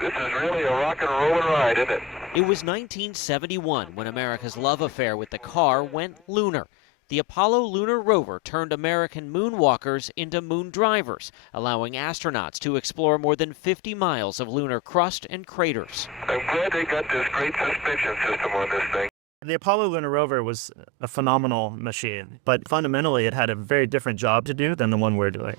This is really a rock and rollin' ride, isn't it? It was 1971 when America's love affair with the car went lunar. The Apollo lunar rover turned American moonwalkers into moon drivers, allowing astronauts to explore more than 50 miles of lunar crust and craters. I'm glad they got this great suspension system on this thing. The Apollo lunar rover was a phenomenal machine, but fundamentally it had a very different job to do than the one we're doing.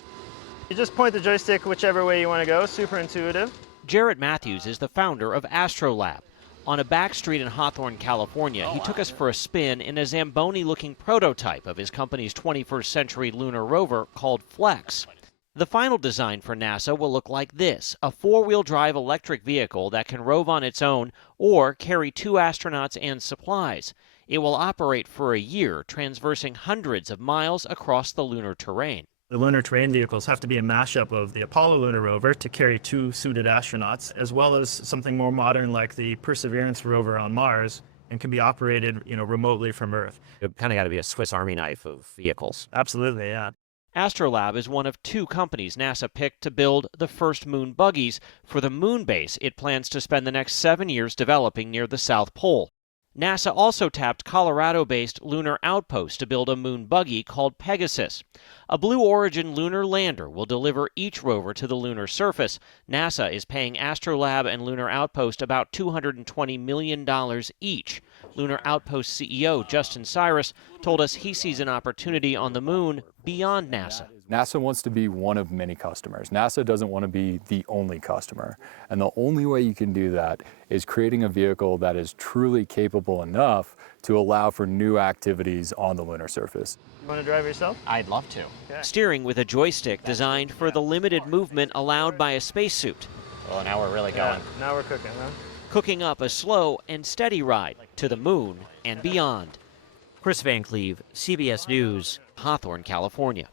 You just point the joystick whichever way you want to go, super intuitive. Jarrett Matthews is the founder of AstroLab. On a back street in Hawthorne, California, he took us for a spin in a Zamboni-looking prototype of his company's 21st century lunar rover called Flex. The final design for NASA will look like this, a four-wheel drive electric vehicle that can rove on its own or carry 2 astronauts and supplies. It will operate for a year, transversing hundreds of miles across the lunar terrain. The lunar terrain vehicles have to be a mashup of the Apollo lunar rover to carry 2 suited astronauts, as well as something more modern like the Perseverance rover on Mars, and can be operated, remotely from Earth. It kind of got to be a Swiss Army knife of vehicles. Absolutely, yeah. AstroLab is one of 2 companies NASA picked to build the first moon buggies for the moon base it plans to spend the next 7 years developing near the South Pole. NASA also tapped Colorado-based Lunar Outpost to build a moon buggy called Pegasus. A Blue Origin lunar lander will deliver each rover to the lunar surface. NASA is paying AstroLab and Lunar Outpost about $220 million each. Lunar Outpost CEO Justin Cyrus told us he sees an opportunity on the moon beyond NASA. NASA wants to be one of many customers. NASA doesn't want to be the only customer. And the only way you can do that is creating a vehicle that is truly capable enough to allow for new activities on the lunar surface. You want to drive yourself? I'd love to. Okay. Steering with a joystick designed for the limited movement allowed by a spacesuit. Well, now we're really going. Yeah, now we're cooking, huh? Cooking up a slow and steady ride to the moon and beyond. Chris Van Cleve, CBS News, Hawthorne, California.